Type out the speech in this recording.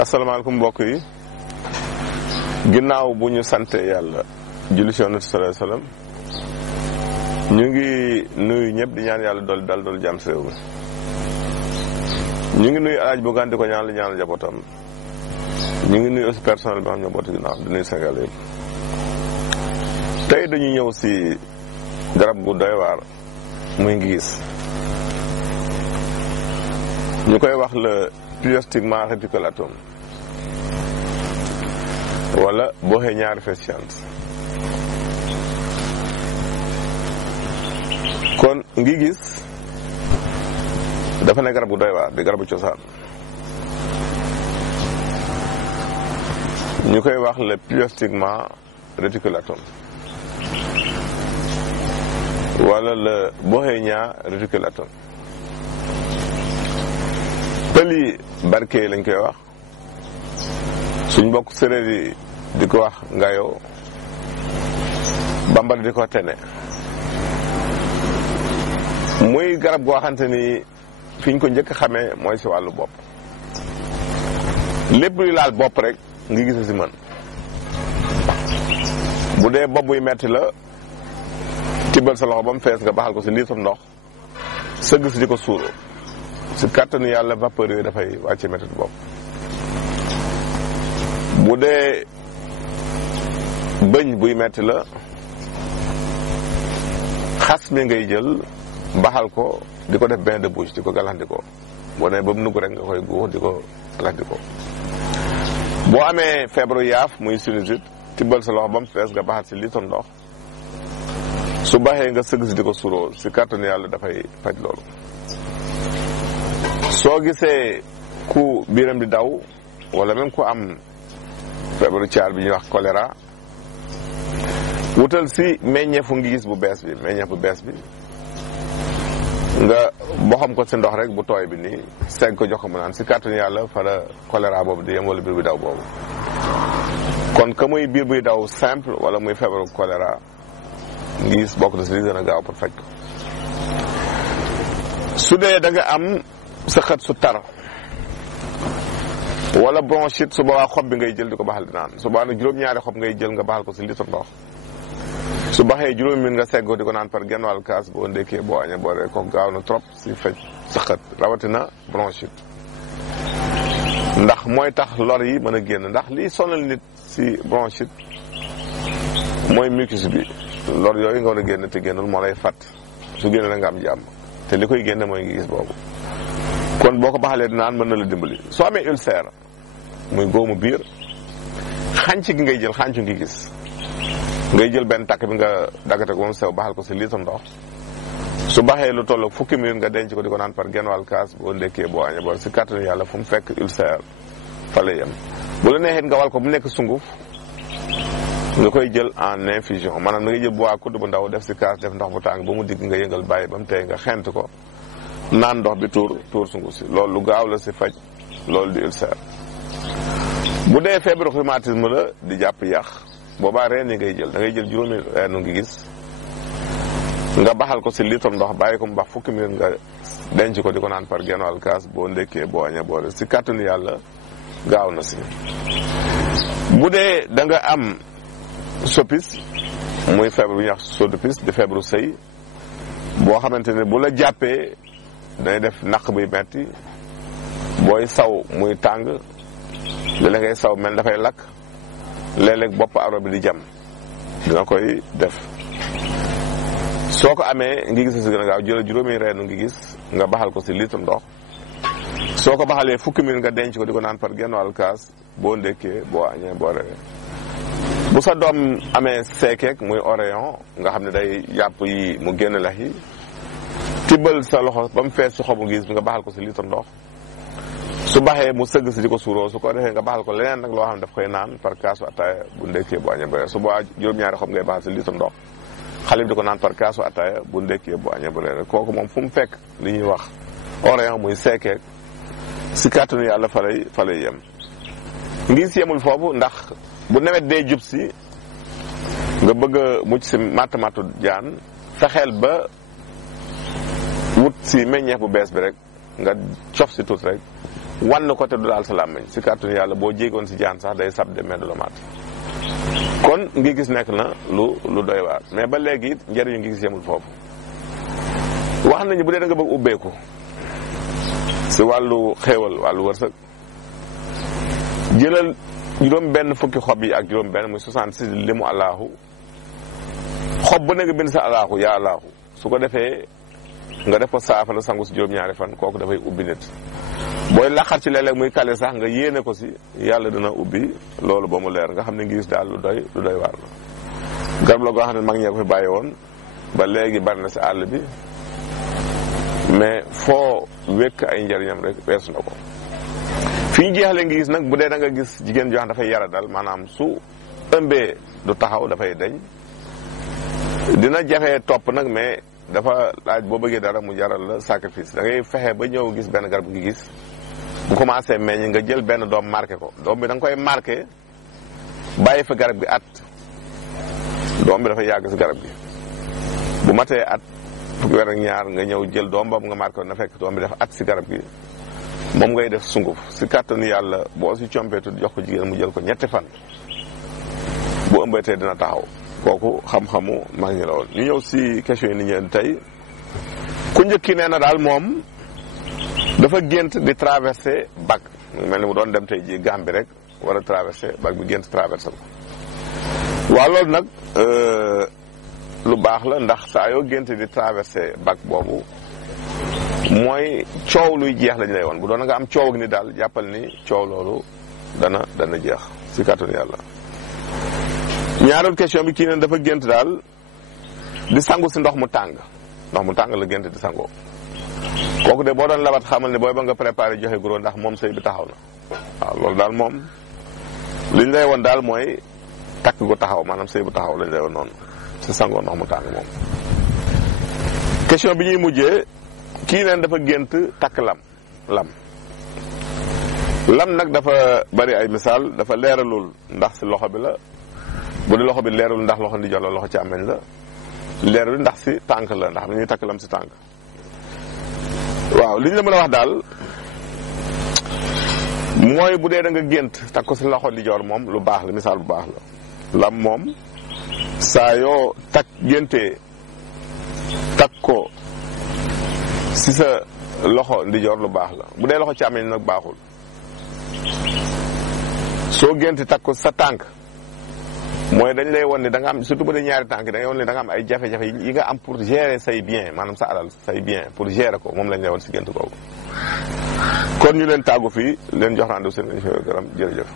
asalaamaaleykum mbokk yi ginnaaw bu ñu sante yàlla julli ci Yonent sallallahu alayhi wasallam ñu ngi nuyu ñëpp di ñaan yàlla dool jàmm si réew mi ñu ngi nuyu alaaj Bougane di ko ñaanal njabootam ñu ngi nuyu aussi personnel bi xam ñoo booti ginnaaw di nuyu Sénégal yëpp tey dañu ñëw si garab gu doy waar muy ngis ñu koy wax le Pyostigma reticulatum wala Bauhinia rufescens. kon ngi gis dafa ne garab gu doy waar di garabu cosaan ñu koy wax le Pyostigma reticulatum wala le Bauhinia reticulatum. pëli barke lañ koy wax suñ mbokk séréer yi di ko wax ngayo bambara di ko tene muy garab goo xamante ni fiñ ko njëkk xamee mooy si wàllu bopp lépp luy laal bopp rek ngi gis si mën bu dee bopp buy metti la tibbal sa loxo ba mu fees nga baxal ko si litre ndox sëgg si di ko suuroo si kàttanu yàlla vapeur yooyu dafay wàcce métti bopp bu dee bëñ buy metti la xas mi ngay jël baxal ko di ko def bain de bouche di ko galaxndikoo boo nee ba mu nugg rek nga koy guux di ko galaxndikoo boo amee feebaru yaaf muy sinusite tibbal sa loxo ba mu fees nga baxal si litre ndox su baxee nga sëgg si di ko suroo si kàttanu yàlla dafay faj loolu soo gisee ku biiram di daw wala même ku am feebaru caar bi ñuy wax choléra wutal si meññeefu ngi gis bu bees bi meññeef bu bees bi nga boxam ko si ndox rek bu tooy bi nii segg ko jox ko mu naan si kàttanu yàlla fa la choléra boobu di yem wala biir buy daw boobu kon ka muy biir buy daw simple wala muy feebaru choléra ngi gis bokk na si li gën a gaaw pour faj ko su dee da nga am sëqët su tar wala bronchite su boobaa xob bi ngay jël di ko baxal di naan su boobaa nag juróom-ñaari xob ngay jël nga baxal ko si litre ndox su baxee juróomi min nga seggoo di ko naan par genn wàll kaas boo ndékkee boo añee boo ree ko gaaw na trop si faj sëqët rawatina bronchite ndax mooy tax lor yi mën a génn ndax liy sonal nit si bronchite mooy mucus bi lor yooyu nga war a génn te génnul moo lay fàtt su génne la nga am jàmm te li koy génne mooy ngi gis boobu kon boo ko baxalee di naan mën na la dimbali soo amee ulcère muy góomu biir xànc gi ngay jël xàncu ngi gis ngay jël benn takk bi nga daggate ko moom sew baxal ko si litre ndox su baxee lu toll fukki minute nga denc ko di ko naan par genn wàll kaas boo ndekkee boo añee boo si kàttanu yàlla fu mu fekk ulcère fa lay yem bu la neexee nga wal ko bu nekk sunguf nga koy jël en infusion maanaam da ngay jël bois kudd bu ndaw def si kaas def ndox bu tàng ba mu digg nga yëngal bàyyi ba mu tey nga xent ko naan ndox bi tuur sunguf si loolu lu gaaw la si faj loolu di ulcère bu dee feebaru rhumatisme la di jàpp yàq boobaa reen yi ngay jël da ngay jël juróomi reenu ngi gis nga baxal ko si litre ndox bàyyi ko mu bax fukki minute nga denc ko di ko naan par genn wàll kaas boo ndekkee boo añee boo si kàttanu yàlla gaaw na si bu dee da nga am soppis muy feebar bu ñuy wax sodopis di feebaru sëy boo xamante ne bu la jàppee day def naq buy metti booy saw muy tàng léeg-léeg ngay saw mel dafay lakk léeg-léeg bopp aro bi di jam dina koy def soo ko amee ngi gis si gën a gaaw jëla juróomi reenu ngi gis nga baxal ko si litre ndox soo ko baxalee fukki minute nga denc ko di ko naan par genn wàll kaas boo ndekkee boo añee boo reeree bu sa doom amee seekeek muy oreillon nga xam ne day yàpp yi mu génn lex yi tibbal sa loxo ba mu fees si xobu ngis bi nga baxal ko si litre ndox su baxee mu sëgg si di ko suuroo su ko defee nga baxal ko leneen nag loo xam ne daf koy naan par kaasu ataaya bu ndekkee bu añee ba su boobaa juróom-ñaari xob ngay baxal si litre ndox xale bi di ko naan par kaasu ataaya bu ndekkee bu añee ba reer kooku moom fu mu fekk li ñuy wax oreillon muy seekeek si kàttanu yàlla fa lay yem ngis yemul foofu ndax bu nawet dee jub si nga bëgg a mucc si matu jaan fexeel ba wut si meññeef bu bees bi rek nga cof si tuut rek wan ko te du daal sa làmmiñ si kàttanu yàlla boo jéegoon si jaan sax day sab de mais du la maat kon ngi gis nekk na lu doy waar mais ba léegi it njëriñu ngi gis yemul foofu wax nañu bu dee da nga bëgg ubbeeku si wàllu xéewal wàllu wërsëg jëlal juróom benn fukki xob yi ak juróom benn muy 66 limu allahu xob bu ne nga bind sa allahu yaa allahu su ko defee nga def ko saafara sangu si juróom-ñaari fan kooku dafay ubbi nit booy laqar ci léeg-léeg muy kale sax nga yéene ko si yàlla dina ubbi loolu ba mu leer nga xam ne ngi gis daal lu doy waar la garab la goo xam ne mag ñee ko fi bàyyi woon ba léegi bari na si àll bi mais foo wékk ay njëriñam rek weesu na ko fi ñu jeexalee ngi gis nag bu dee da nga gis jigéen joo xam dafay yara dal maanaam su ëmbee du taxaw dafay deñ dina jafee topp nag mais dafa laaj boo bëggee dara mu jaral la sacrifice da ngay fexe ba ñëw gis benn garab gi gis bu commencé meññ nga jël benn doom marqué ko doom bi da nga koy marqué bàyyi fa garab gi at doom bi dafay yàgg si garab gi bu matee at fukki weer ak ñaar nga ñëw jël doom boobu nga marqué na fekk doom bi def at si garab gi moom ngay def sunguf si kàttanu yàlla boo si compeetu jox ko jigéen mu jël ko ñetti fan bu ëmbatee dina taxaw kooku xam-xamu mag ñi la woon ñu ñëw si question yi ni ñu tey ku njëkki nee na daal moom dafa gént di traversé bac mu mel ni mu doon dem tey ji Gambie rek war a traversé bac bi gént traversé ko waaw loolu nag lu baax la ndax saa yoo gént di traversé bac boobu mooy coow luy jeex lañ lay woon bu doon nga am coow ak ni daal jàppal ni coow loolu dana jeex si kàttanu yàlla ñaareelu question bi kii ne dafa gént daal di sangu si ndox mu tàng la gént di sangoo kooku de boo doon labat xamal ne booy ba nga préparé joxe guro ndax moom sëy bi taxaw na waaw loolu daal moom li ñu lay woon daal mooy takk gu taxaw maanaam sëy bu taxaw lañ lay woon noonu si sangoo ndox mu tàng moom. question bi ñuy mujjee kii neen dafa gént takk lam nag dafa bari ay misaal dafa leeralul ndax si loxo bi la bu di loxo bi leerul ndax loxo ndijoor la loxo càmmeñ la leerul ndax si tànk la ndax dañuy takk lam si tànk waaw li ñu la mën a wax daal mooy bu dee da nga gént takk ko si loxo ndijoor moom lu baax la misaal bu baax la lam moom saa yoo géntee takk ko si sa loxo ndijoor lu baax la bu dee loxo càmmeñ nag baaxul soo génti takk ko sa tànk mooy dañ lay won ne da nga am surtout bu dee ñaari tànk da ngay won ne da nga am ay jafe-jafe yi nga am pour gérer say bien maanaam sa alal say bien pour gérer ko moom lañ lay won si gént googu kon ñu leen tàggu fii leen jox rendez-vous seen émission Gërëm jërëjëf